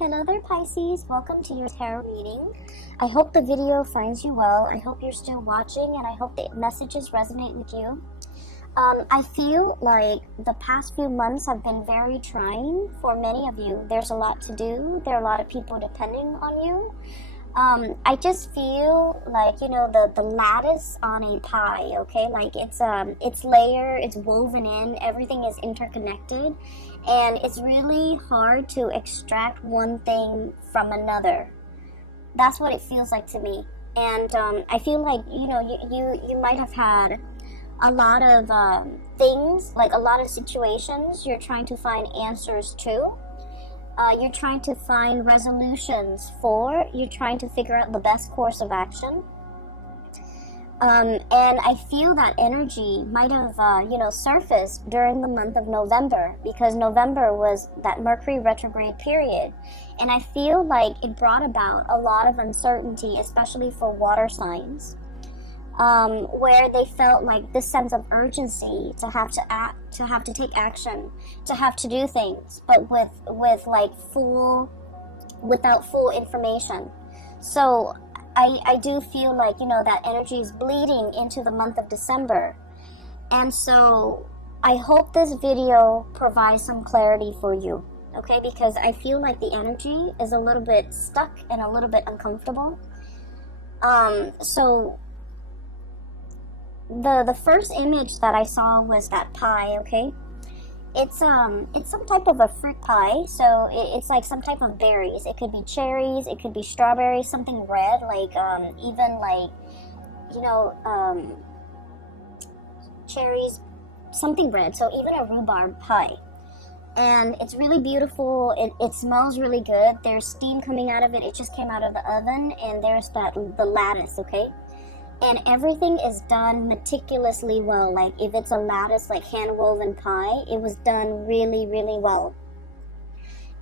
Hello there, Pisces. Welcome to your tarot reading. I hope the video finds you well. I hope you're still watching, and I hope the messages resonate with you. I feel like the past few months have been very trying for many of you. There's a lot to do. There are a lot of people depending on you. I just feel like, you know, the lattice on a pie, okay? Like it's layered, it's woven in, everything is interconnected, and it's really hard to extract one thing from another. That's what it feels like to me. And I feel like, you know, you might have had a lot of things, like a lot of situations you're trying to find answers to. You're trying to find resolutions for. You're trying to figure out the best course of action. And I feel that energy might have, surfaced during the month of November, because November was that Mercury retrograde period. And I feel like it brought about a lot of uncertainty, especially for water signs, where they felt like this sense of urgency to have to act, to have to take action, to have to do things, but without full information. So I do feel like, you know, that energy is bleeding into the month of December. And so I hope this video provides some clarity for you, okay? Because I feel like the energy is a little bit stuck and a little bit uncomfortable. So the first image that I saw was that pie, okay? It's some type of a fruit pie, so it's like some type of berries. It could be cherries, it could be strawberries, something red, like even like, you know, cherries, something red, so even a rhubarb pie. And it's really beautiful. It smells really good. There's steam coming out of it. It just came out of the oven, and there's the lattice, okay? And everything is done meticulously well. Like if it's a lattice, like hand-woven pie, it was done really, really well.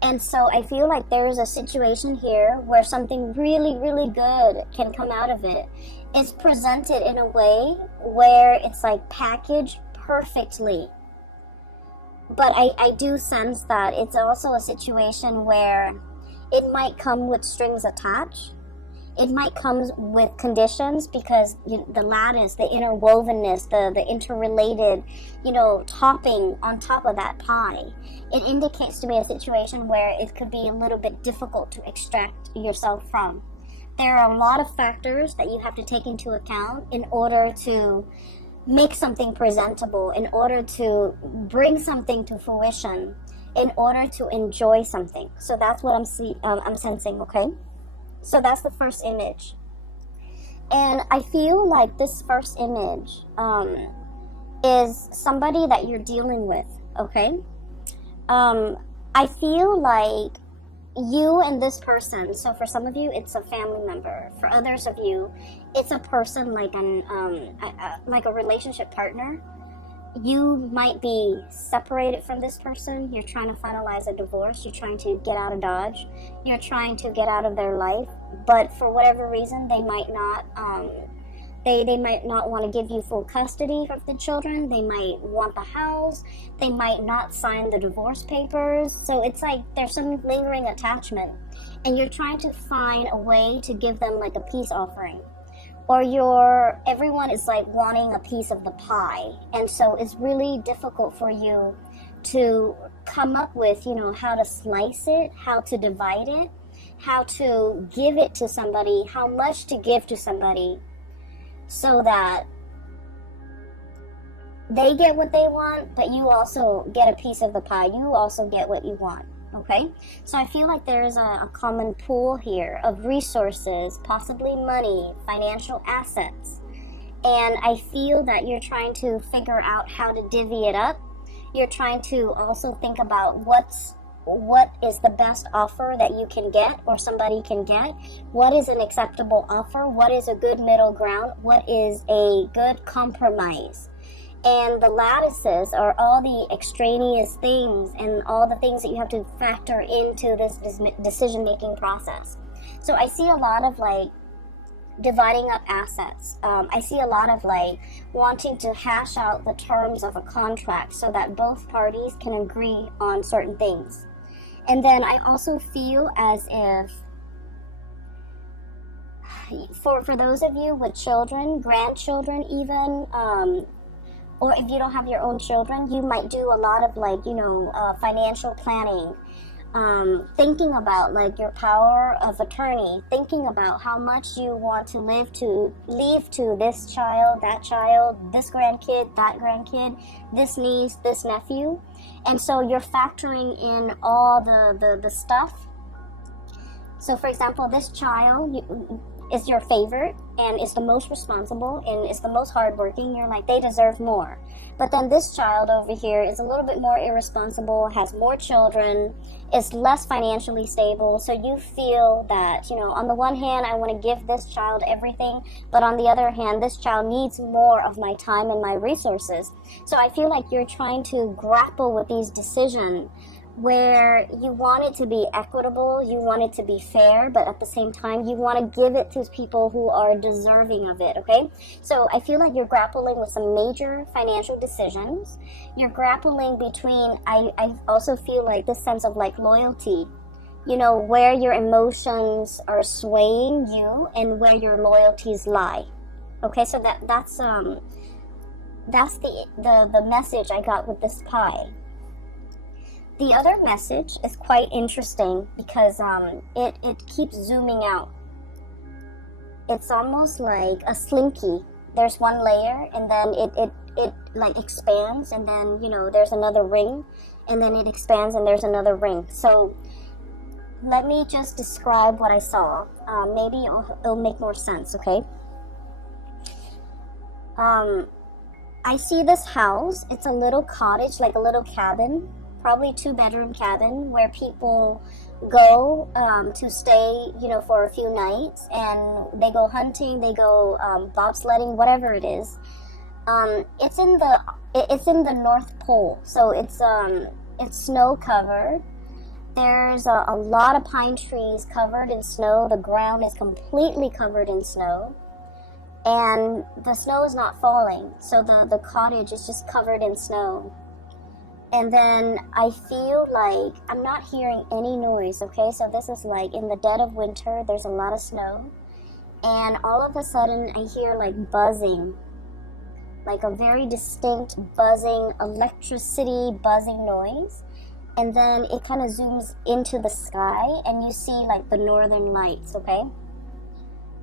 And so I feel like there's a situation here where something really, really good can come out of it. It's presented in a way where it's like packaged perfectly. But I do sense that it's also a situation where it might come with strings attached. It might come with conditions, because the lattice, the interwovenness, the interrelated, you know, topping on top of that pie, it indicates to me a situation where it could be a little bit difficult to extract yourself from. There are a lot of factors that you have to take into account in order to make something presentable, in order to bring something to fruition, in order to enjoy something. So that's what I'm sensing, okay? So that's the first image. And I feel like this first image is somebody that you're dealing with, okay? I feel like you and this person, so for some of you, it's a family member. For others of you, it's a person like a relationship partner. You might be separated from this person. You're trying to finalize a divorce. You're trying to get out of Dodge. You're trying to get out of their life. But for whatever reason, they might not they might not want to give you full custody of the children. They might want the house. They might not sign the divorce papers. So it's like there's some lingering attachment. And you're trying to find a way to give them like a peace offering. Or everyone is like wanting a piece of the pie. And so it's really difficult for you to come up with, you know, how to slice it, how to divide it, how to give it to somebody, how much to give to somebody, so that they get what they want, but you also get a piece of the pie. You also get what you want. Okay, so I feel like there's a common pool here of resources, possibly money, financial assets. And I feel that you're trying to figure out how to divvy it up. You're trying to also think about what is the best offer that you can get, or somebody can get. What is an acceptable offer? What is a good middle ground? What is a good compromise? And the lattices are all the extraneous things and all the things that you have to factor into this decision-making process. So I see a lot of like dividing up assets. I see a lot of like wanting to hash out the terms of a contract so that both parties can agree on certain things. And then I also feel as if for those of you with children, grandchildren even, or if you don't have your own children, you might do a lot of like, financial planning, thinking about like your power of attorney, thinking about how much you want to leave to this child, that child, this grandkid, that grandkid, this niece, this nephew. And so you're factoring in all the stuff. So for example, this child is your favorite and is the most responsible and is the most hardworking. You're like, they deserve more. But then this child over here is a little bit more irresponsible, has more children, is less financially stable. So you feel that, on the one hand, I want to give this child everything, but on the other hand, this child needs more of my time and my resources. So I feel like you're trying to grapple with these decisions where you want it to be equitable, you want it to be fair, but at the same time, you want to give it to people who are deserving of it, okay? So I feel like you're grappling with some major financial decisions. You're grappling between, I also feel like this sense of like loyalty, where your emotions are swaying you and where your loyalties lie. Okay, so that's the message I got with this pie. The other message is quite interesting because it keeps zooming out. It's almost like a slinky. There's one layer and then it like expands, and then there's another ring, and then it expands and there's another ring. So let me just describe what I saw. Maybe it'll make more sense, okay? I see this house. It's a little cottage, like a little cabin, probably 2-bedroom cabin where people go to stay, for a few nights, and they go hunting, they go bobsledding, whatever it is. It's in the North Pole, so it's snow covered. There's a lot of pine trees covered in snow. The ground is completely covered in snow, and the snow is not falling, so the cottage is just covered in snow. And then I feel like I'm not hearing any noise, okay? So this is like in the dead of winter, there's a lot of snow. And all of a sudden I hear like buzzing, like a very distinct buzzing, electricity buzzing noise. And then it kind of zooms into the sky and you see like the northern lights, okay?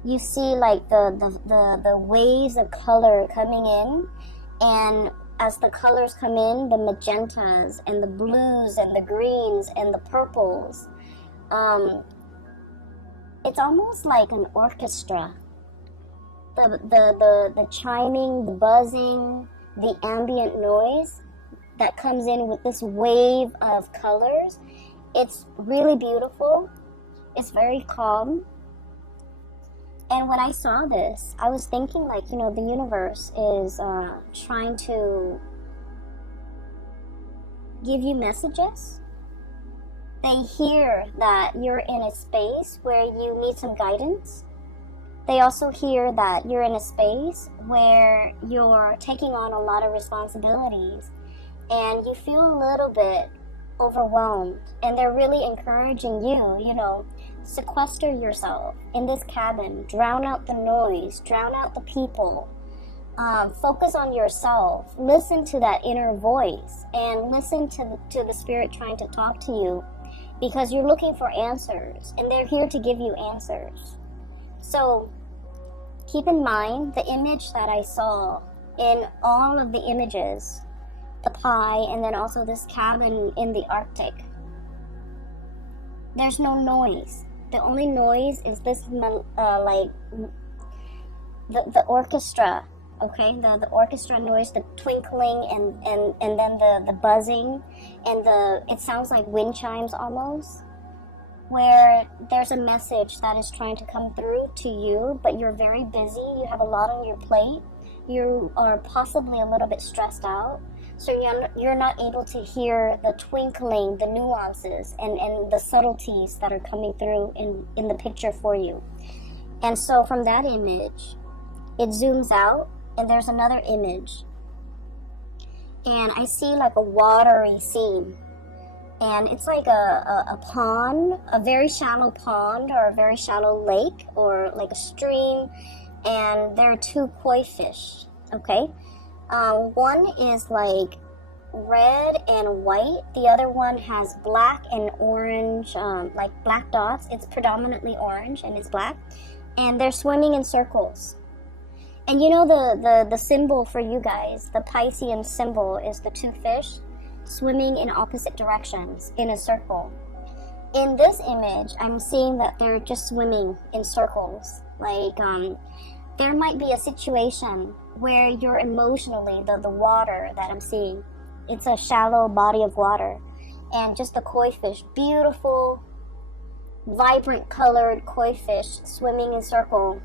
You see like the waves of color coming in, and as the colors come in, the magentas and the blues and the greens and the purples, it's almost like an orchestra. The chiming, the buzzing, the ambient noise that comes in with this wave of colors, it's really beautiful. It's very calm. And when I saw this, I was thinking like, the universe is trying to give you messages. They hear that you're in a space where you need some guidance. They also hear that you're in a space where you're taking on a lot of responsibilities and you feel a little bit overwhelmed. And they're really encouraging you, sequester yourself in this cabin, drown out the noise, drown out the people, focus on yourself, listen to that inner voice, and listen to the spirit trying to talk to you, because you're looking for answers, and they're here to give you answers. So keep in mind the image that I saw in all of the images, the pie, and then also this cabin in the Arctic. There's no noise. The only noise is this, like, the orchestra, okay? The orchestra noise, the twinkling, and then the buzzing, and it sounds like wind chimes almost, where there's a message that is trying to come through to you, but you're very busy, you have a lot on your plate, you are possibly a little bit stressed out, so you're not able to hear the twinkling, the nuances, and the subtleties that are coming through in the picture for you. And so from that image, it zooms out, and there's another image. And I see like a watery scene. And it's like a pond, a very shallow pond or a very shallow lake or like a stream, and there are two koi fish, okay? One is like red and white, the other one has black and orange, like black dots. It's predominantly orange and it's black, and they're swimming in circles. And you know the symbol for you guys, the Piscean symbol is the two fish swimming in opposite directions in a circle. In this image, I'm seeing that they're just swimming in circles. Like, there might be a situation where you're emotionally, the water that I'm seeing, it's a shallow body of water, and just the koi fish, beautiful, vibrant colored koi fish swimming in circles.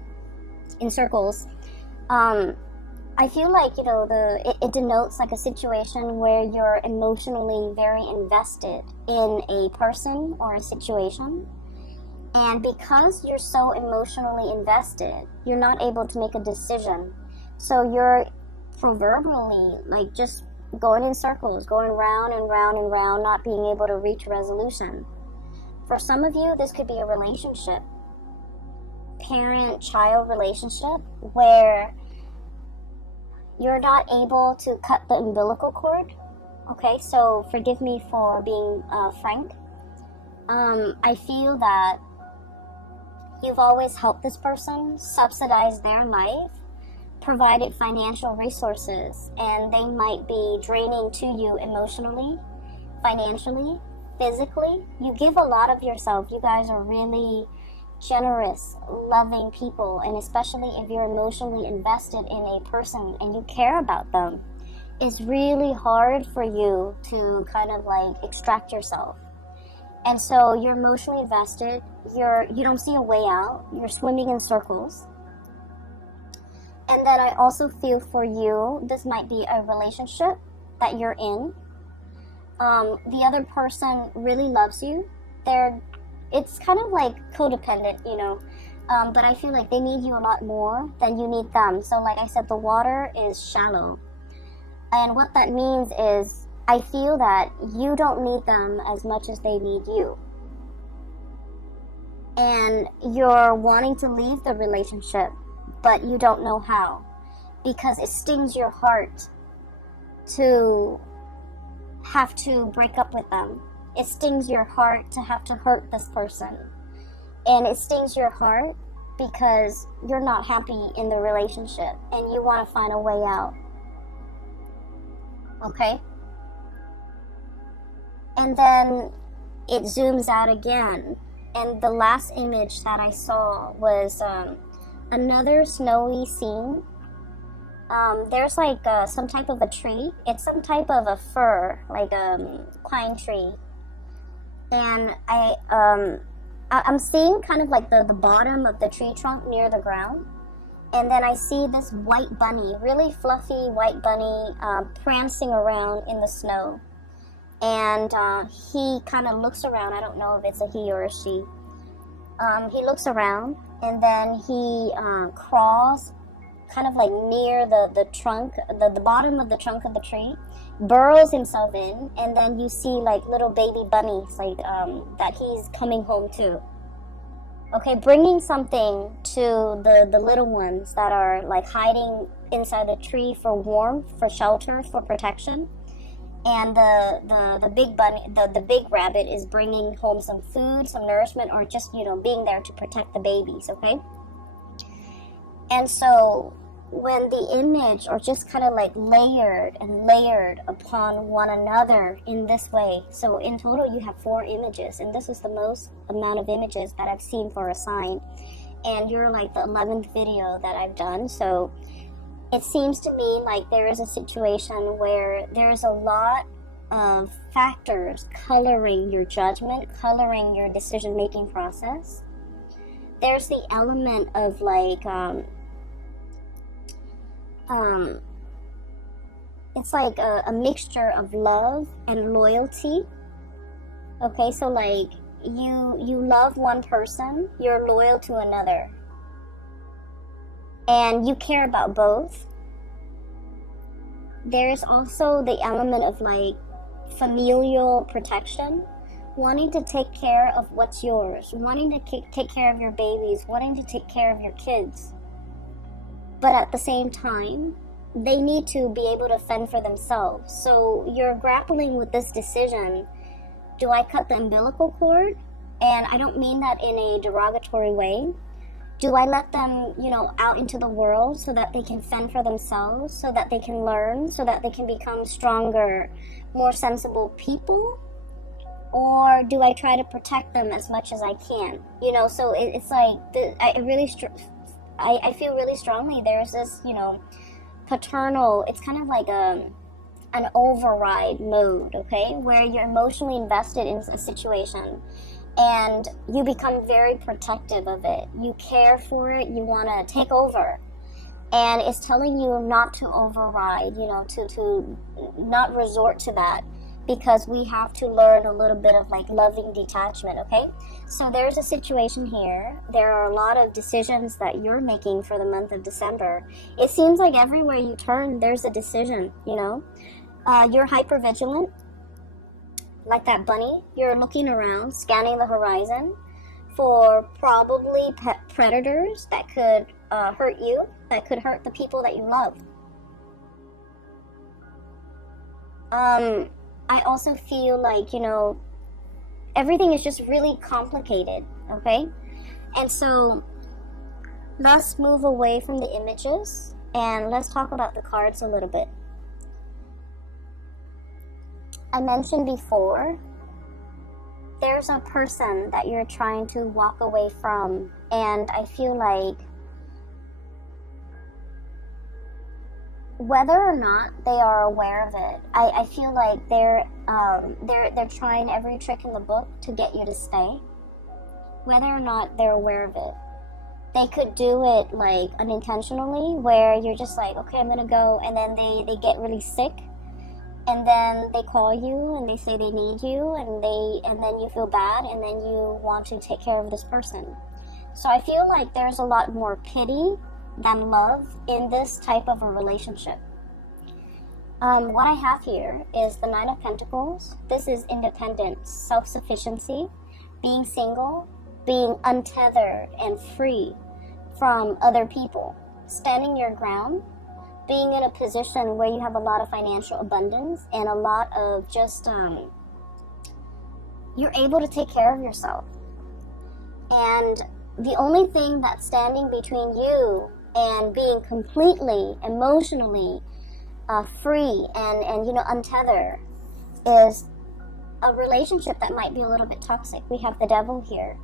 I feel like, you know, it denotes like a situation where you're emotionally very invested in a person or a situation. And because you're so emotionally invested, you're not able to make a decision. So you're proverbially like just going in circles, going round and round and round, not being able to reach resolution. For some of you, this could be a relationship, parent-child relationship, where you're not able to cut the umbilical cord. Okay, so forgive me for being frank. I feel that you've always helped this person, subsidized their life, provided financial resources, and they might be draining to you emotionally, financially, physically. You give a lot of yourself. You guys are really generous, loving people, and especially if you're emotionally invested in a person and you care about them, it's really hard for you to kind of like extract yourself. And so you're emotionally invested, you don't see a way out, you're swimming in circles. And then I also feel for you, this might be a relationship that you're in. The other person really loves you. It's kind of like codependent, you know, but I feel like they need you a lot more than you need them. So like I said, the water is shallow. And what that means is I feel that you don't need them as much as they need you. And you're wanting to leave the relationship, but you don't know how, because it stings your heart to have to break up with them. It stings your heart to have to hurt this person. And it stings your heart because you're not happy in the relationship and you want to find a way out. Okay? And then it zooms out again. And the last image that I saw was another snowy scene. There's like some type of a tree. It's some type of a fir, like a pine tree. And I'm seeing kind of like the bottom of the tree trunk near the ground. And then I see this white bunny, really fluffy white bunny, prancing around in the snow. And he kind of looks around. I don't know if it's a he or a she. He looks around, and then he crawls kind of like near the trunk, the bottom of the trunk of the tree, burrows himself in, and then you see like little baby bunnies like that he's coming home to. Okay, bringing something to the little ones that are like hiding inside the tree for warmth, for shelter, for protection. And the big bunny, the big rabbit is bringing home some food, some nourishment, or just, you know, being there to protect the babies, okay? And so when the image are just kind of like layered and layered upon one another in this way, so in total you have 4 images, and this is the most amount of images that I've seen for a sign, and you're like the 11th video that I've done. So it seems to me like there is a situation where there's a lot of factors coloring your judgment, coloring your decision-making process. There's the element of like, it's like a mixture of love and loyalty. Okay, so like you love one person, you're loyal to another. And you care about both. There's also the element of like familial protection, wanting to take care of what's yours, wanting to take care of your babies, wanting to take care of your kids. But at the same time, they need to be able to fend for themselves. So you're grappling with this decision. Do I cut the umbilical cord? And I don't mean that in a derogatory way. Do I let them, out into the world so that they can fend for themselves, so that they can learn, so that they can become stronger, more sensible people? Or do I try to protect them as much as I can? So it's like, I feel really strongly there's this, paternal, it's kind of like an override mode, okay? Where you're emotionally invested in a situation and you become very protective of it. You care for it, you want to take over. And it's telling you not to override, to not resort to that, because we have to learn a little bit of like loving detachment, okay? So there's a situation here. There are a lot of decisions that you're making for the month of December. It seems like everywhere you turn, there's a decision, You're hypervigilant, like that bunny. You're looking around, scanning the horizon for probably predators that could hurt you, that could hurt the people that you love. I also feel like, everything is just really complicated, okay? And so let's move away from the images and let's talk about the cards a little bit. I mentioned before, there's a person that you're trying to walk away from, and I feel like whether or not they are aware of it, I feel like they're trying every trick in the book to get you to stay. Whether or not they're aware of it, they could do it like unintentionally, where you're just like, okay, I'm gonna go, and then they get really sick, and then they call you and they say they need you, and then you feel bad, and then you want to take care of this person. So I feel like there's a lot more pity than love in this type of a relationship. What I have here is the Nine of Pentacles. This is independence, self-sufficiency, being single, being untethered and free from other people, standing your ground, being in a position where you have a lot of financial abundance and a lot of just, you're able to take care of yourself. And the only thing that's standing between you and being completely emotionally free and untethered is a relationship that might be a little bit toxic. We have the devil here.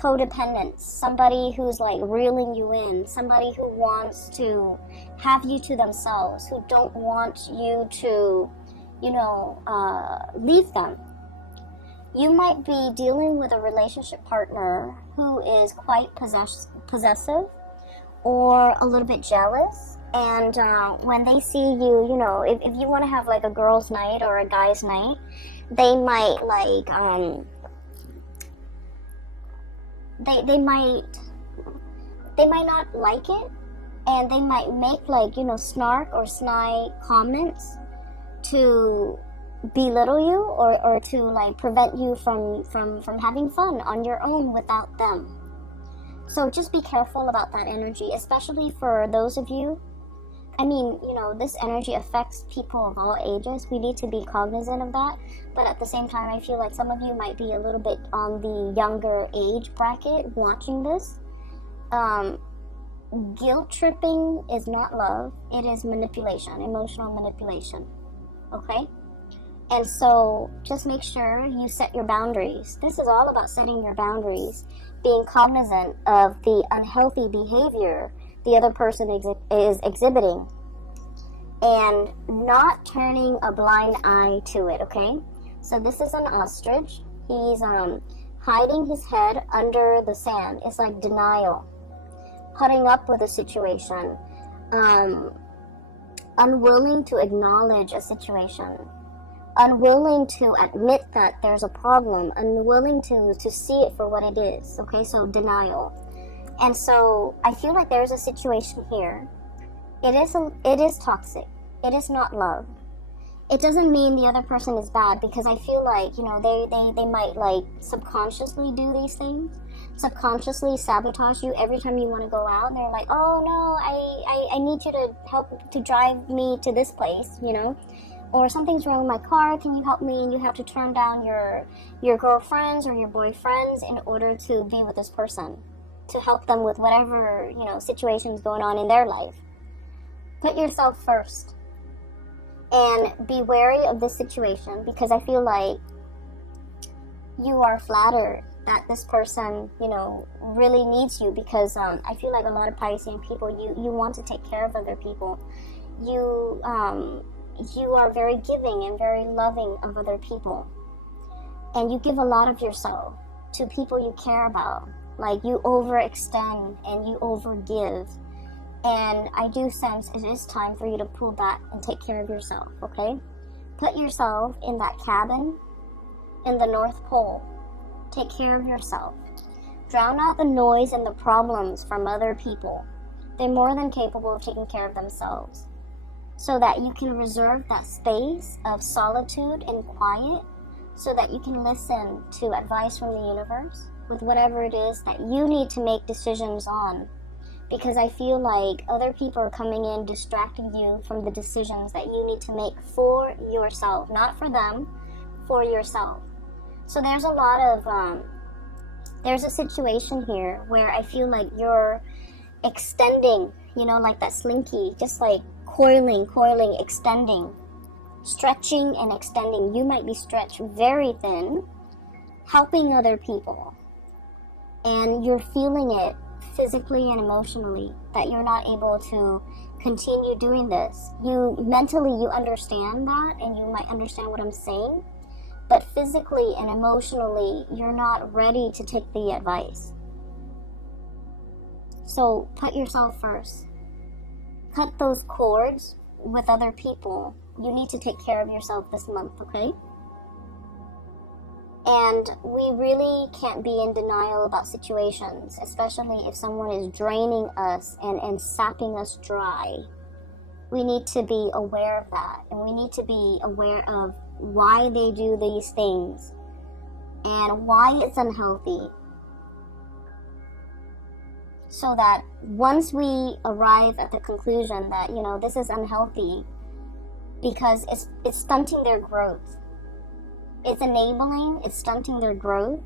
Codependence, somebody who's like reeling you in, somebody who wants to have you to themselves, who don't want you to, leave them. You might be dealing with a relationship partner who is quite possessive or a little bit jealous, and when they see you, if you want to have like a girl's night or a guy's night, they might like they might not like it, and they might make like snark or snide comments to belittle you or to like prevent you from having fun on your own without them. So just be careful about that energy, especially for those of you. I mean, this energy affects people of all ages. We need to be cognizant of that. But at the same time, I feel like some of you might be a little bit on the younger age bracket watching this. Guilt tripping is not love. It is manipulation, emotional manipulation. Okay? And so just make sure you set your boundaries. This is all about setting your boundaries, being cognizant of the unhealthy behavior the other person is exhibiting, and not turning a blind eye to it, okay? So this is an ostrich. He's hiding his head under the sand. It's like denial, putting up with a situation, unwilling to acknowledge a situation, unwilling to admit that there's a problem, unwilling to see it for what it is, okay? So denial. And so I feel like there's a situation here. It is toxic. It is not love. it doesn't mean the other person is bad, because I feel like, you know, they might like subconsciously do these things, subconsciously sabotage you every time you want to go out. And they're like, oh no, I need you to help to drive me to this place, you know, or something's wrong with my car, can you help me? And you have to turn down your girlfriends or your boyfriends in order to be with this person, to help them with whatever, you know, situation's going on in their life. Put yourself first. And be wary of this situation, because I feel like you are flattered that this person, you know, really needs you, because I feel like a lot of Piscean people, you want to take care of other people. You are very giving and very loving of other people. And you give a lot of yourself to people you care about. Like, you overextend and you overgive. And I do sense it is time for you to pull back and take care of yourself, okay? Put yourself in that cabin in the North Pole. Take care of yourself. Drown out the noise and the problems from other people. They're more than capable of taking care of themselves. So that you can reserve that space of solitude and quiet, so that you can listen to advice from the universe with whatever it is that you need to make decisions on. Because I feel like other people are coming in, distracting you from the decisions that you need to make for yourself. Not for them, for yourself. So there's a lot of, there's a situation here where I feel like you're extending, you know, like that slinky, just like coiling, extending, stretching and extending. You might be stretched very thin, helping other people. And you're feeling it physically and emotionally, that you're not able to continue doing this. You mentally, you understand that, and you might understand what I'm saying, but physically and emotionally, you're not ready to take the advice. So put yourself first. Cut those cords with other people. You need to take care of yourself this month, okay? And we really can't be in denial about situations, especially if someone is draining us and sapping us dry. We need to be aware of that, and we need to be aware of why they do these things and why it's unhealthy. So that once we arrive at the conclusion that, you know, this is unhealthy because it's stunting their growth. It's enabling, it's stunting their growth,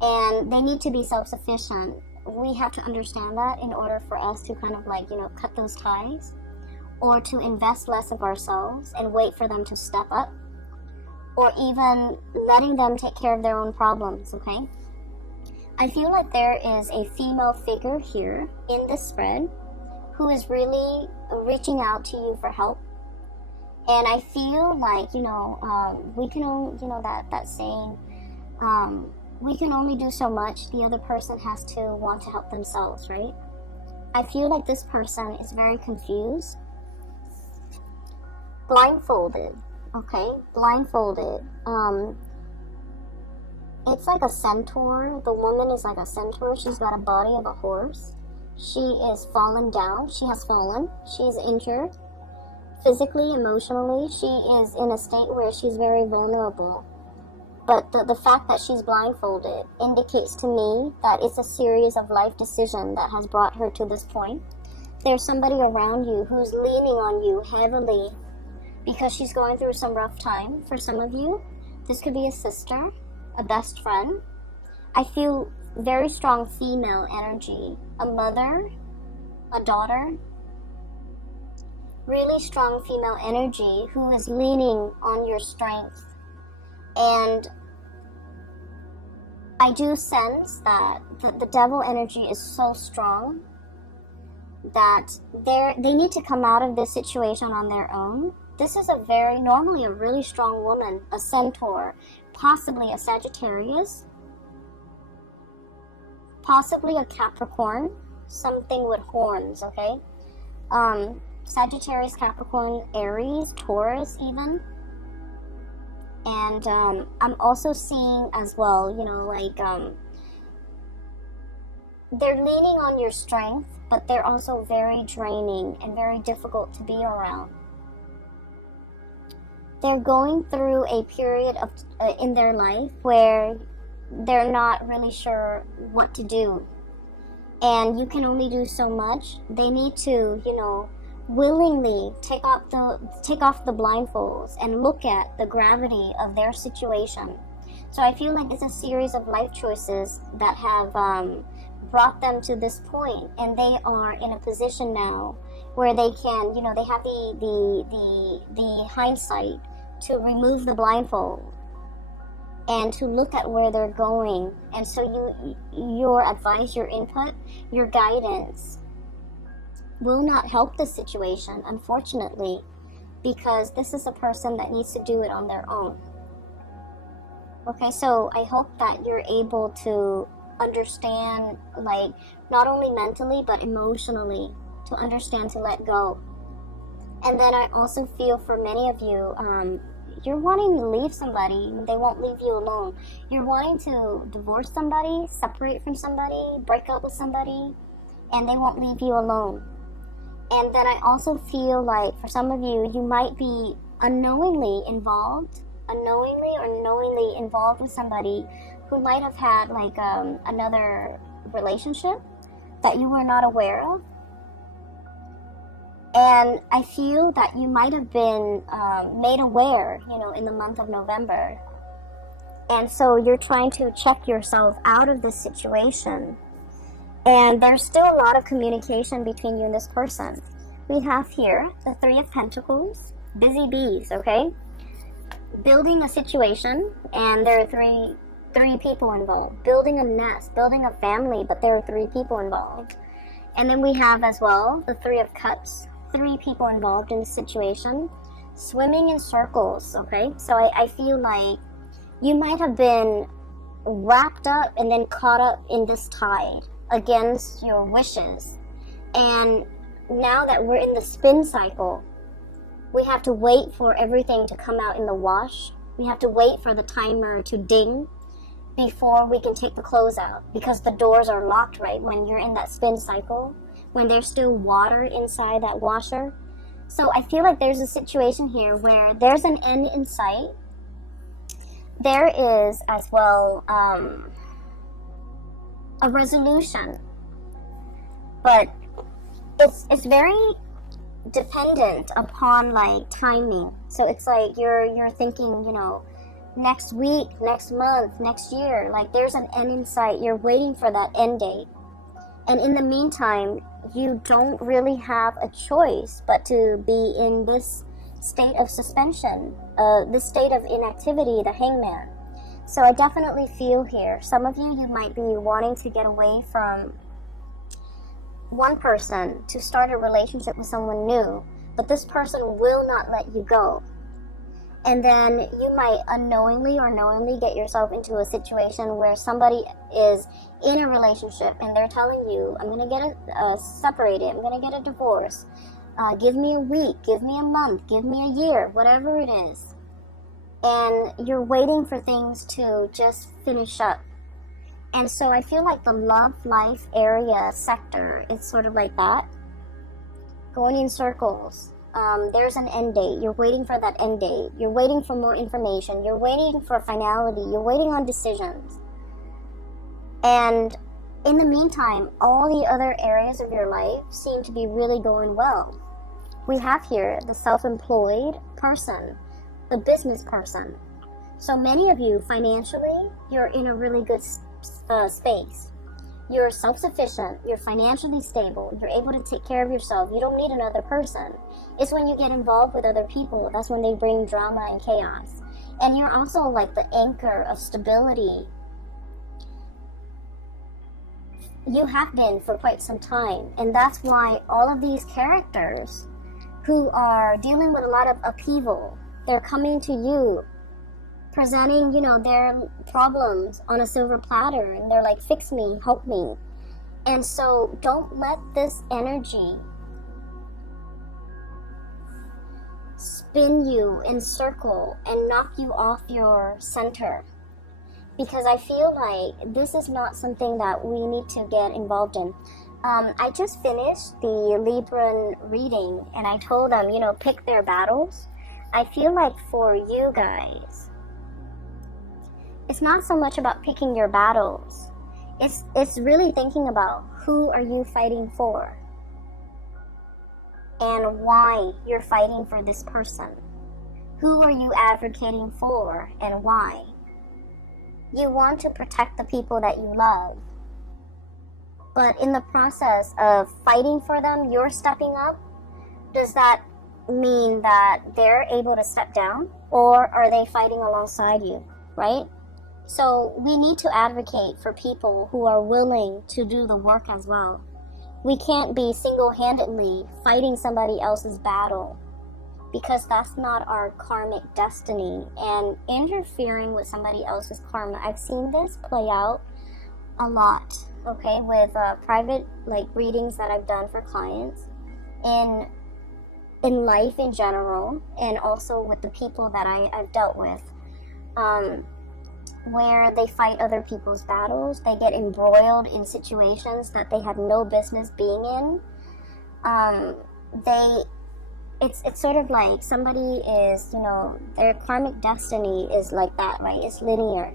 and they need to be self-sufficient. We have to understand that in order for us to kind of like, you know, cut those ties, or to invest less of ourselves and wait for them to step up, or even letting them take care of their own problems, okay? I feel like there is a female figure here in this spread who is really reaching out to you for help. And I feel like, you know, we can only, you know, that saying, we can only do so much. The other person has to want to help themselves, right? I feel like this person is very confused. Blindfolded, okay? Blindfolded. It's like a centaur. The woman is like a centaur. She's got a body of a horse. She is fallen down. She has fallen. She's injured. Physically, emotionally, she is in a state where she's very vulnerable. But the fact that she's blindfolded indicates to me that it's a series of life decisions that has brought her to this point. There's somebody around you who's leaning on you heavily because she's going through some rough time. For some of you, this could be a sister, a best friend. I feel very strong female energy, a mother, a daughter. Really strong female energy who is leaning on your strength. And I do sense that the devil energy is so strong that they need to come out of this situation on their own. This is normally a really strong woman, a centaur, possibly a Sagittarius, possibly a Capricorn, something with horns, okay? Sagittarius, Capricorn, Aries, Taurus even. And I'm also seeing as well, you know, like they're leaning on your strength, but they're also very draining and very difficult to be around. they're going through a period of in their life where they're not really sure what to do, and you can only do so much. They need to, willingly take off the blindfolds and look at the gravity of their situation. So I feel like it's a series of life choices that have brought them to this point, and they are in a position now where they can, they have the hindsight to remove the blindfold and to look at where they're going. And so your advice, your input, your guidance will not help the situation, unfortunately, because this is a person that needs to do it on their own. Okay, so I hope that you're able to understand, like, not only mentally but emotionally, to understand to let go. And then I also feel for many of you, you're wanting to leave somebody, they won't leave you alone. You're wanting to divorce somebody, separate from somebody, break up with somebody, and they won't leave you alone. And then I also feel like for some of you, you might be unknowingly or knowingly involved with somebody who might have had like another relationship that you were not aware of. And I feel that you might have been made aware, in the month of November. And so you're trying to check yourself out of this situation. And there's still a lot of communication between you and this person. We have here the Three of Pentacles, busy bees, okay? Building a situation, and there are three people involved. Building a nest, building a family, but there are three people involved. And then we have as well the Three of Cups, three people involved in the situation. Swimming in circles, okay? So I feel like you might have been wrapped up and then caught up in this tide against your wishes. And now that we're in the spin cycle, we have to wait for everything to come out in the wash. We have to wait for the timer to ding before we can take the clothes out, because the doors are locked, right, when you're in that spin cycle, when there's still water inside that washer. So I feel like there's a situation here where there's an end in sight. There is as well a resolution, but it's very dependent upon like timing. So it's like you're thinking, next week, next month, next year, like there's an end in sight. You're waiting for that end date, and in the meantime, you don't really have a choice but to be in this state of suspension, this state of inactivity, the Hangman. So I definitely feel here, some of you might be wanting to get away from one person to start a relationship with someone new, but this person will not let you go. And then you might unknowingly or knowingly get yourself into a situation where somebody is in a relationship and they're telling you, I'm going to get separated, I'm going to get a divorce, give me a week, give me a month, give me a year, whatever it is. And you're waiting for things to just finish up. And so I feel like the love life area sector is sort of like that, going in circles. There's an end date. You're waiting for that end date. You're waiting for more information. You're waiting for finality. You're waiting on decisions. And in the meantime, all the other areas of your life seem to be really going well. We have here the self-employed person, the business person. So many of you, financially, you're in a really good space. You're self-sufficient, you're financially stable, you're able to take care of yourself, you don't need another person. It's when you get involved with other people, that's when they bring drama and chaos. And you're also like the anchor of stability. You have been for quite some time, and that's why all of these characters who are dealing with a lot of upheaval, they're coming to you, presenting, their problems on a silver platter, and they're like, fix me, help me. And so don't let this energy spin you in circle and knock you off your center, because I feel like this is not something that we need to get involved in. I just finished the Libran reading, and I told them, pick their battles. I feel like for you guys, it's not so much about picking your battles. It's really thinking about who are you fighting for and why you're fighting for this person. Who are you advocating for and why? You want to protect the people that you love. But in the process of fighting for them, you're stepping up. Does that mean that they're able to step down? Or are they fighting alongside you, right? So we need to advocate for people who are willing to do the work as well. We can't be single-handedly fighting somebody else's battle, because that's not our karmic destiny. And interfering with somebody else's karma, I've seen this play out a lot, okay, with private readings that I've done for clients, in life in general, and also with the people that I've dealt with, where they fight other people's battles. They get embroiled in situations that they have no business being in. It's sort of like somebody is, their karmic destiny is like that, right? It's linear.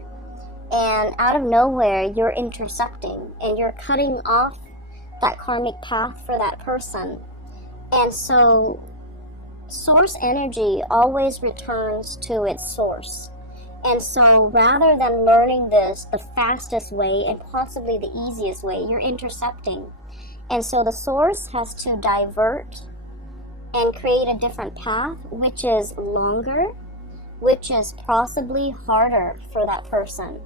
And out of nowhere, you're intercepting and you're cutting off that karmic path for that person. And so source energy always returns to its source. And so rather than learning this the fastest way and possibly the easiest way, you're intercepting. And so the source has to divert and create a different path, which is longer, which is possibly harder for that person.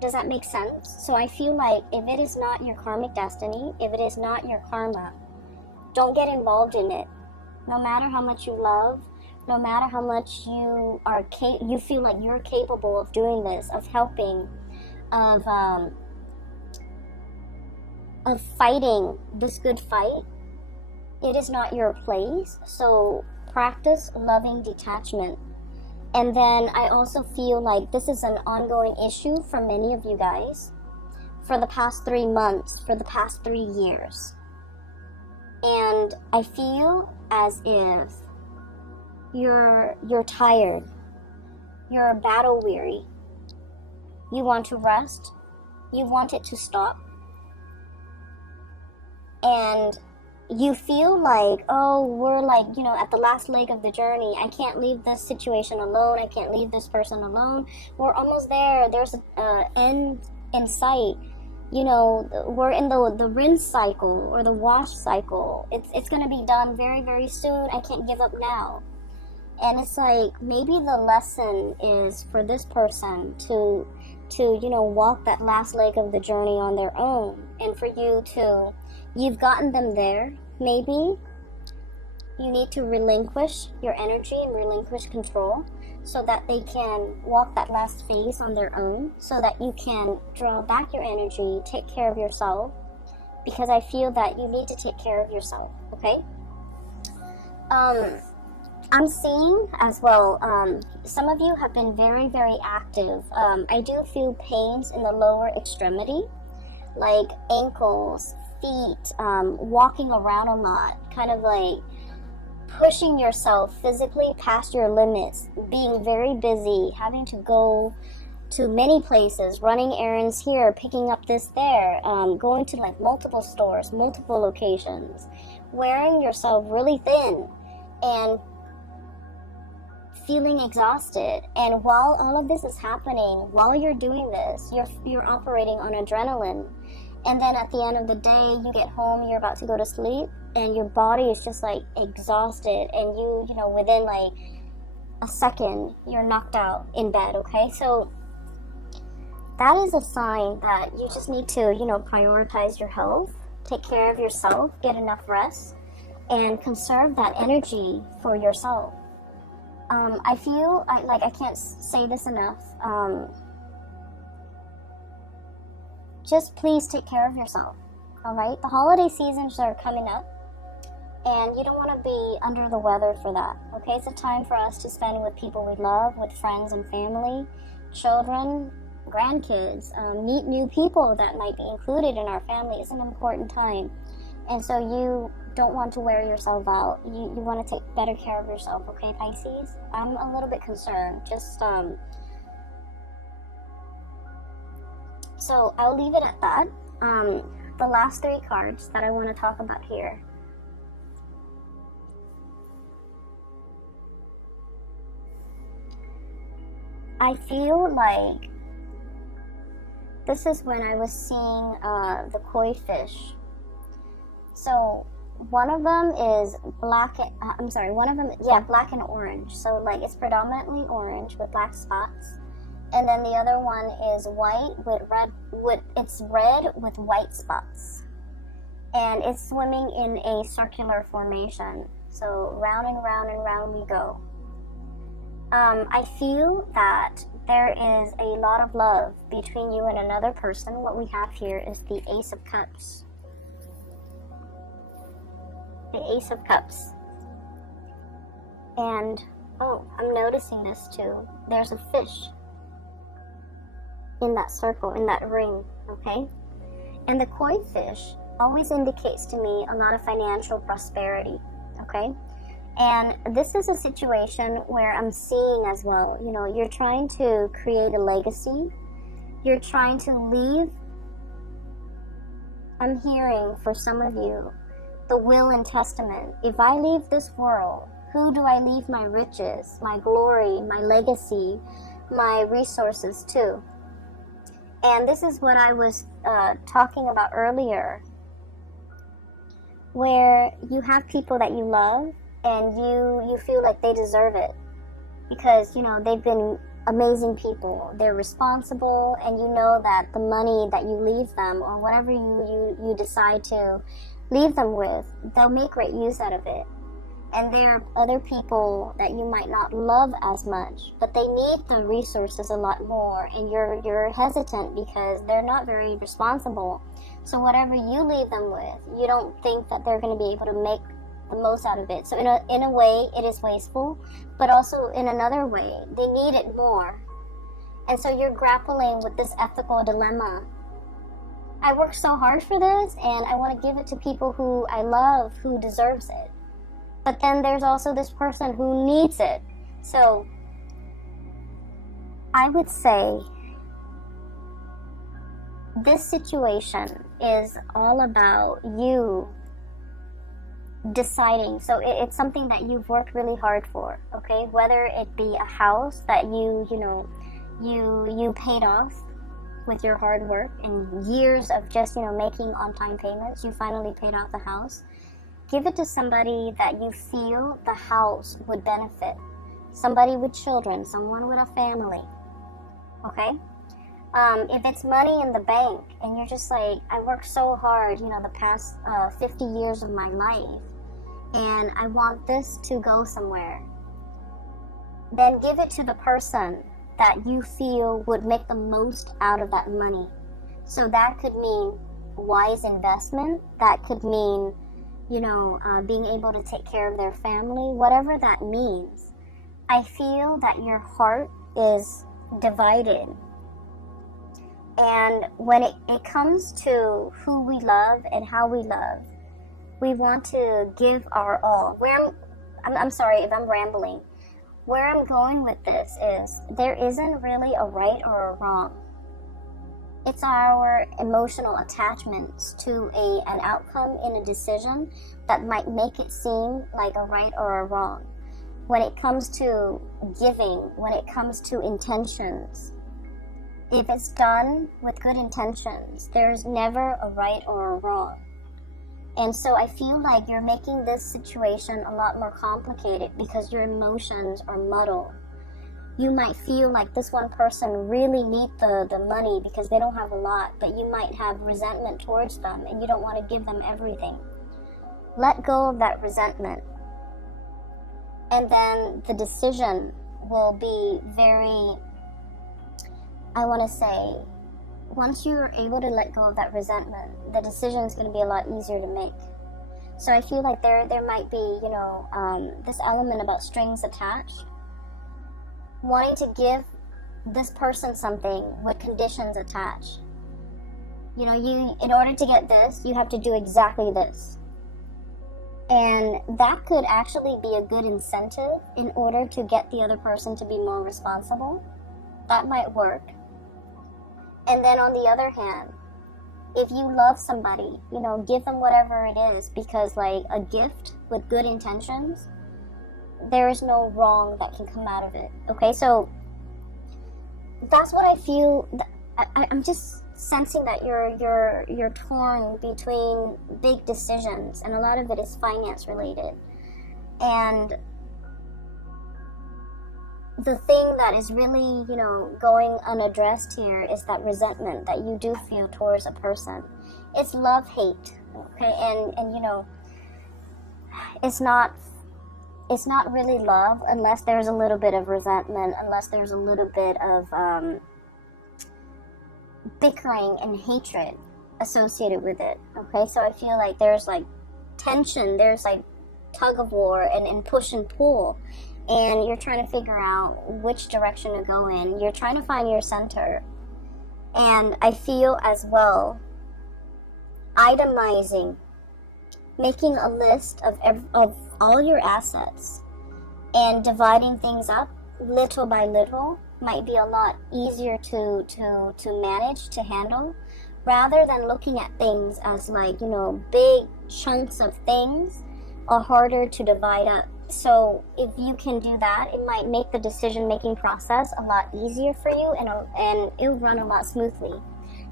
Does that make sense? So I feel like if it is not your karmic destiny, if it is not your karma, don't get involved in it. No matter how much you love, no matter how much you feel like you're capable of doing this, of helping, of fighting this good fight, it is not your place. So practice loving detachment. And then I also feel like this is an ongoing issue for many of you guys for the past 3 months, for the past 3 years. And I feel as if you're tired, you're battle weary, you want to rest, you want it to stop, and you feel like, oh, we're at the last leg of the journey. I can't leave this situation alone. I can't leave this person alone. We're almost there. There's an end in sight. We're in the rinse cycle or the wash cycle. It's going to be done very, very soon. I can't give up now. And it's like, maybe the lesson is for this person to walk that last leg of the journey on their own. And for you've gotten them there. Maybe you need to relinquish your energy and relinquish control so that they can walk that last phase on their own, so that you can draw back your energy, take care of yourself, because I feel that you need to take care of yourself, okay? I'm seeing as well, some of you have been very, very active. I do feel pains in the lower extremity, like ankles, feet, walking around a lot, kind of like pushing yourself physically past your limits, being very busy, having to go to many places, running errands here, picking up this there, going to multiple stores, multiple locations, wearing yourself really thin and feeling exhausted. And while all of this is happening, while you're doing this, you're operating on adrenaline. And then at the end of the day, you get home, you're about to go to sleep, and your body is just exhausted, and within a second, you're knocked out in bed, okay? So that is a sign that you just need to, prioritize your health, take care of yourself, get enough rest, and conserve that energy for yourself. I feel I can't say this enough. Just please take care of yourself, all right? The holiday seasons are coming up, and you don't want to be under the weather for that, okay? It's a time for us to spend with people we love, with friends and family, children, grandkids, meet new people that might be included in our family. It's an important time. And so you don't want to wear yourself out. You want to take better care of yourself, okay, Pisces? I'm a little bit concerned. Just, so I'll leave it at that. The last 3 cards that I want to talk about here. I feel like this is when I was seeing the koi fish. So one of them is black. Black and orange. So like it's predominantly orange with black spots, and then the other one is white with red. It's red with white spots, and it's swimming in a circular formation. So round and round and round we go. I feel that there is a lot of love between you and another person. What we have here is the Ace of Cups. The Ace of Cups. And, oh, I'm noticing this too. There's a fish in that circle, in that ring, okay? And the koi fish always indicates to me a lot of financial prosperity, okay? And this is a situation where I'm seeing as well, you know, you're trying to create a legacy. You're trying to leave. I'm hearing for some of you, the will and testament. If I leave this world, who do I leave my riches, my glory, my legacy, my resources to? And this is what I was talking about earlier, where you have people that you love, and you feel like they deserve it because, you know, they've been amazing people. They're responsible, and you know that the money that you leave them or whatever you decide to leave them with, they'll make great use out of it. And there are other people that you might not love as much, but they need the resources a lot more, and you're hesitant because they're not very responsible. So whatever you leave them with, you don't think that they're going to be able to make the most out of it. So in a way it is wasteful, but also in another way they need it more. And so you're grappling with this ethical dilemma. I worked so hard for this, and I want to give it to people who I love, who deserves it, but then there's also this person who needs it. So I would say this situation is all about you deciding. So it's something that you've worked really hard for, okay? Whether it be a house that you paid off with your hard work and years of just, making on-time payments, you finally paid off the house. Give it to somebody that you feel the house would benefit. Somebody with children, someone with a family, okay? If it's money in the bank and you're just like, I worked so hard, the past 50 years of my life, and I want this to go somewhere, then give it to the person that you feel would make the most out of that money. So that could mean wise investment. That could mean, being able to take care of their family, whatever that means. I feel that your heart is divided. And when it comes to who we love and how we love, we want to give our all. I'm sorry if I'm rambling. Where I'm going with this is there isn't really a right or a wrong. It's our emotional attachments to an outcome in a decision that might make it seem like a right or a wrong. When it comes to giving, when it comes to intentions, if it's done with good intentions, there's never a right or a wrong. And so I feel like you're making this situation a lot more complicated because your emotions are muddled. You might feel like this one person really needs the money because they don't have a lot, but you might have resentment towards them and you don't want to give them everything. Let go of that resentment. And then the decision will be very, I want to say, once you're able to let go of that resentment, the decision is going to be a lot easier to make. So I feel like there might be, this element about strings attached. Wanting to give this person something with conditions attached. In order to get this, you have to do exactly this. And that could actually be a good incentive in order to get the other person to be more responsible. That might work. And then on the other hand, if you love somebody, you know, give them whatever it is, because like a gift with good intentions, there is no wrong that can come out of it. Okay, so that's what I feel. I'm just sensing that you're torn between big decisions, and a lot of it is finance related. And the thing that is really, you know, going unaddressed here is that resentment that you do feel towards a person. It's love-hate, okay? And you know, it's not really love unless there's a little bit of resentment, unless there's a little bit of bickering and hatred associated with it, okay? So I feel like there's like tension, there's like tug of war and push and pull, and you're trying to figure out which direction to go in. You're trying to find your center. And I feel as well, itemizing, making a list of all your assets and dividing things up little by little might be a lot easier to manage, to handle, rather than looking at things as like, you know, big chunks of things are harder to divide up. So if you can do that, it might make the decision-making process a lot easier for you, and it'll run a lot smoothly.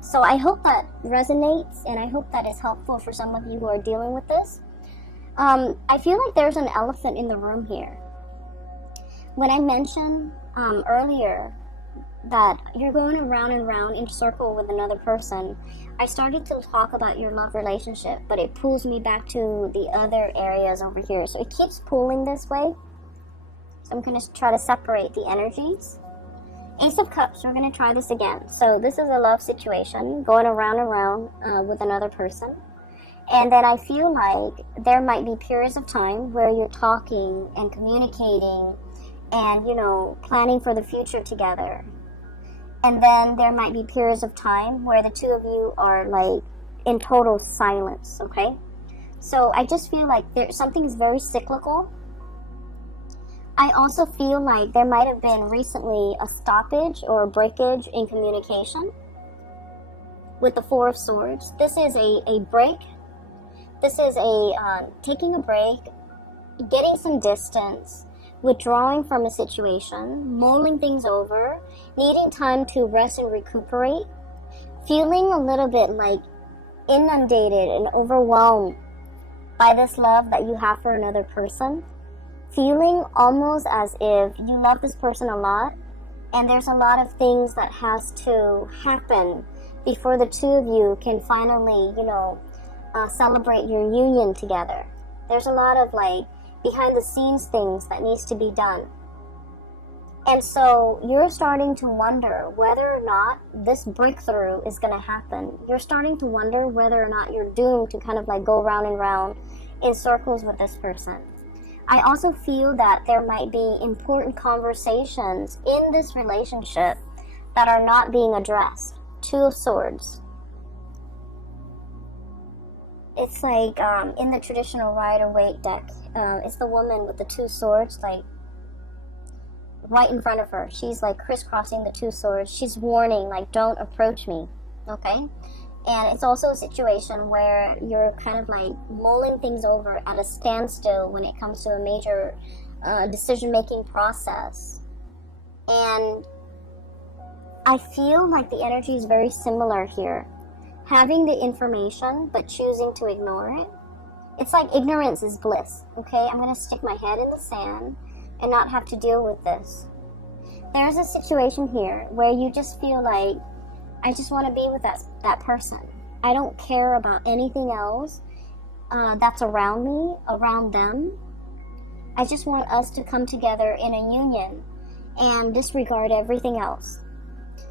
So I hope that resonates, and I hope that is helpful for some of you who are dealing with this. I feel like there's an elephant in the room here. When I mentioned earlier that you're going around and round in a circle with another person, I started to talk about your love relationship, but it pulls me back to the other areas over here. So it keeps pulling this way. So I'm going to try to separate the energies. Ace of Cups, we're going to try this again. So this is a love situation, going around and round with another person. And then I feel like there might be periods of time where you're talking and communicating and, you know, planning for the future together. And then there might be periods of time where the two of you are like in total silence, okay? So I just feel like something's very cyclical. I also feel like there might have been recently a stoppage or a breakage in communication with the Four of Swords. This is a break. This is taking a break, getting some distance, withdrawing from a situation, mulling things over, needing time to rest and recuperate, feeling a little bit like inundated and overwhelmed by this love that you have for another person, feeling almost as if you love this person a lot, and there's a lot of things that has to happen before the two of you can finally, you know, celebrate your union together. There's a lot of like behind the scenes things that needs to be done. And so you're starting to wonder whether or not this breakthrough is going to happen. You're starting to wonder whether or not you're doomed to kind of like go round and round in circles with this person. I also feel that there might be important conversations in this relationship that are not being addressed. Two of Swords. It's like in the traditional Rider-Waite deck, it's the woman with the two swords, like right in front of her. She's like crisscrossing the two swords. She's warning, like, don't approach me, okay? And it's also a situation where you're kind of like mulling things over at a standstill when it comes to a major decision-making process. And I feel like the energy is very similar here. Having the information, but choosing to ignore it. It's like ignorance is bliss, okay? I'm going to stick my head in the sand and not have to deal with this. There's a situation here where you just feel like, I just want to be with that person. I don't care about anything else that's around me, around them. I just want us to come together in a union and disregard everything else.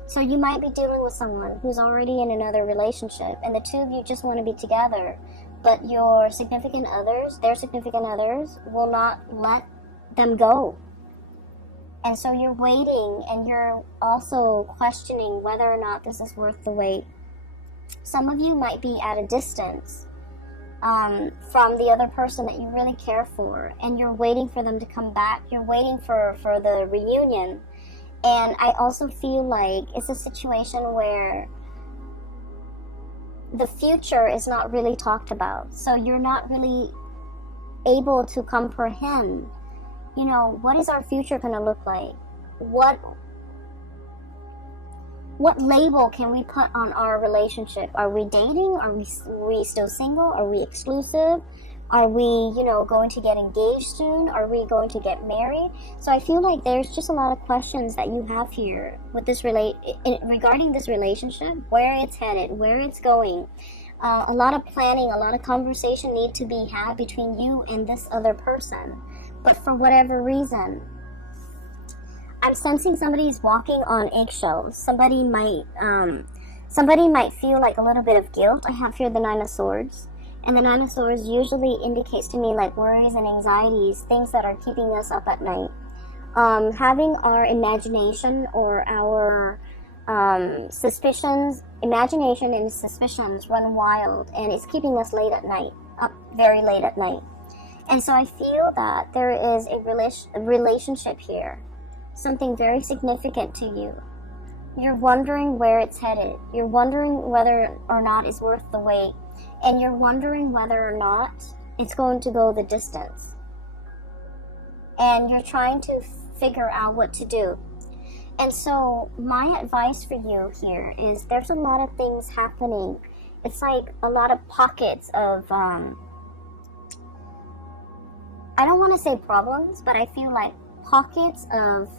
So you might be dealing with someone who's already in another relationship, and the two of you just want to be together, but your significant others, their significant others, will not let them go. And so you're waiting, and you're also questioning whether or not this is worth the wait. Some of you might be at a distance from the other person that you really care for, and you're waiting for them to come back. You're waiting for the reunion. And I also feel like it's a situation where the future is not really talked about. So you're not really able to comprehend, you know, what is our future going to look like? What label can we put on our relationship? Are we dating? Are we still single? Are we exclusive? Are we, you know, going to get engaged soon? Are we going to get married? So I feel like there's just a lot of questions that you have here with this regarding this relationship, where it's headed, where it's going. A lot of planning, a lot of conversation need to be had between you and this other person. But for whatever reason, I'm sensing somebody's walking on eggshells. Somebody might feel like a little bit of guilt. I have here the Nine of Swords. And the Nine of Swords usually indicates to me like worries and anxieties, things that are keeping us up at night. Having our imagination or our imagination and suspicions run wild, and it's keeping us late at night, up very late at night. And so I feel that there is a relationship here, something very significant to you. You're wondering where it's headed. You're wondering whether or not it's worth the wait. And you're wondering whether or not it's going to go the distance. And you're trying to figure out what to do. And so my advice for you here is there's a lot of things happening. It's like a lot of pockets of, I don't want to say problems, but I feel like pockets of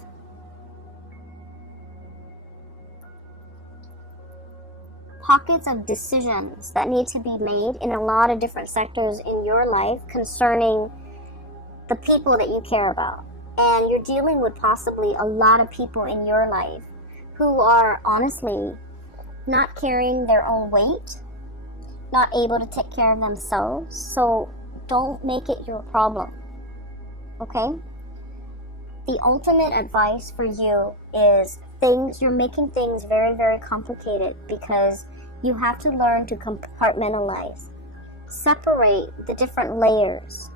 decisions that need to be made in a lot of different sectors in your life concerning the people that you care about. And you're dealing with possibly a lot of people in your life who are honestly not carrying their own weight, not able to take care of themselves. So don't make it your problem, okay? The ultimate advice for you is you're making things very, very complicated because you have to learn to compartmentalize. Separate the different layers.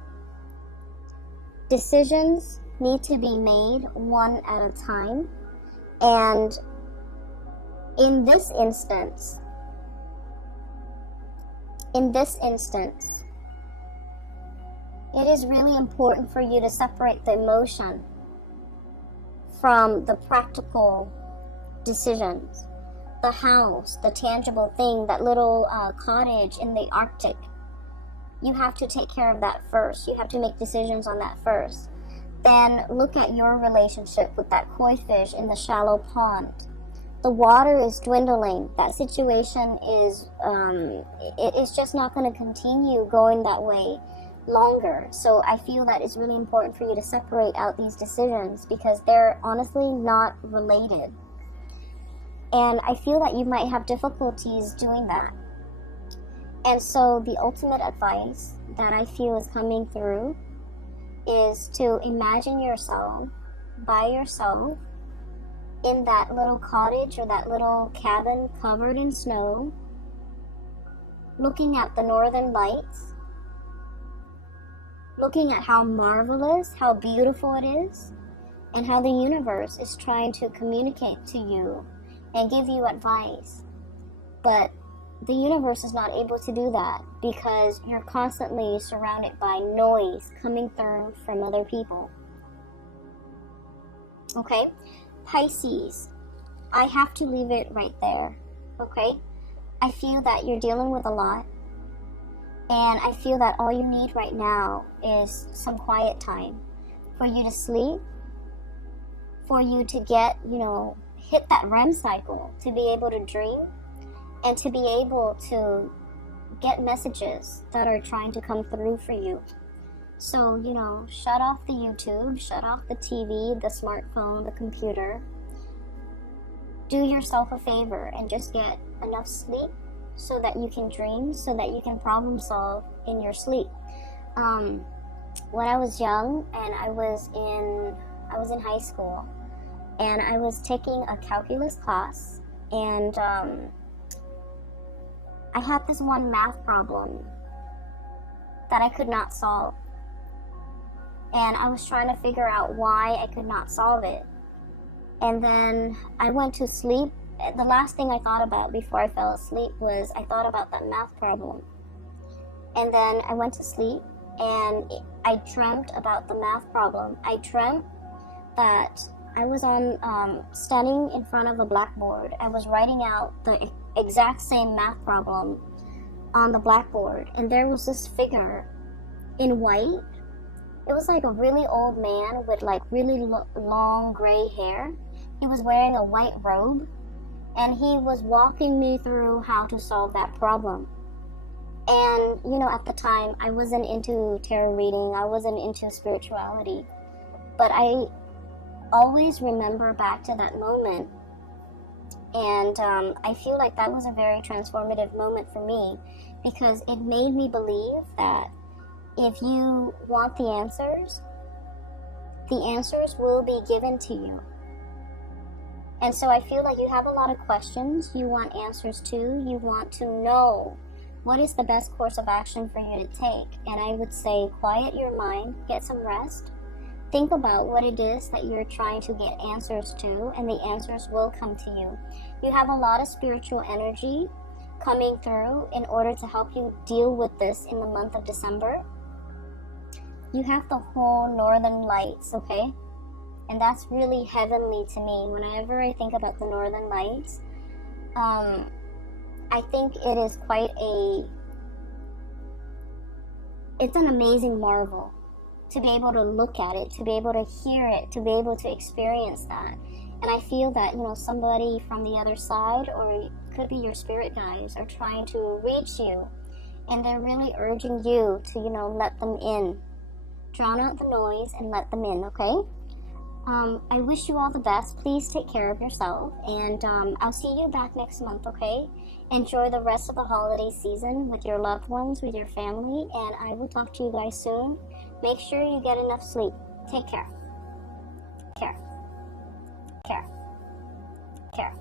Decisions need to be made one at a time. And in this instance, it is really important for you to separate the emotion from the practical decisions. The house, the tangible thing, that little cottage in the Arctic. You have to take care of that first. You have to make decisions on that first. Then look at your relationship with that koi fish in the shallow pond. The water is dwindling. That situation is it's just not going to continue going that way longer. So I feel that it's really important for you to separate out these decisions because they're honestly not related. And I feel that you might have difficulties doing that. And so the ultimate advice that I feel is coming through is to imagine yourself by yourself in that little cottage or that little cabin covered in snow, looking at the northern lights, looking at how marvelous, how beautiful it is, and how the universe is trying to communicate to you and give you advice. But the universe is not able to do that because you're constantly surrounded by noise coming through from other people. Okay? Pisces, I have to leave it right there. Okay? I feel that you're dealing with a lot. And I feel that all you need right now is some quiet time for you to sleep, for you to get, hit that REM cycle, to be able to dream, and to be able to get messages that are trying to come through for you. So, shut off the YouTube, shut off the TV, the smartphone, the computer. Do yourself a favor and just get enough sleep so that you can dream, so that you can problem solve in your sleep. When I was young and I was in high school, and I was taking a calculus class, and I had this one math problem that I could not solve. And I was trying to figure out why I could not solve it. And then I went to sleep. The last thing I thought about before I fell asleep was I thought about that math problem. And then I went to sleep and I dreamt about the math problem. I dreamt that I was standing in front of a blackboard. I was writing out the exact same math problem on the blackboard. And there was this figure in white. It was like a really old man with like really long gray hair. He was wearing a white robe and he was walking me through how to solve that problem. And, you know, at the time, I wasn't into tarot reading, I wasn't into spirituality, but I always remember back to that moment. And I feel like that was a very transformative moment for me because it made me believe that if you want the answers will be given to you. And so I feel like you have a lot of questions you want answers to. You want to know what is the best course of action for you to take. And I would say quiet your mind, get some rest, think about what it is that you're trying to get answers to, and the answers will come to you. You have a lot of spiritual energy coming through in order to help you deal with this in the month of December. You have the whole northern lights, okay? And that's really heavenly to me. Whenever I think about the northern lights, I think it is it's an amazing marvel to be able to look at it, to be able to hear it, to be able to experience that. And I feel that, you know, somebody from the other side, or it could be your spirit guides, are trying to reach you. And they're really urging you to, you know, let them in. Drown out the noise and let them in, okay? I wish you all the best. Please take care of yourself. And I'll see you back next month, okay? Enjoy the rest of the holiday season with your loved ones, with your family. And I will talk to you guys soon. Make sure you get enough sleep. Take care. Care. Care. Care.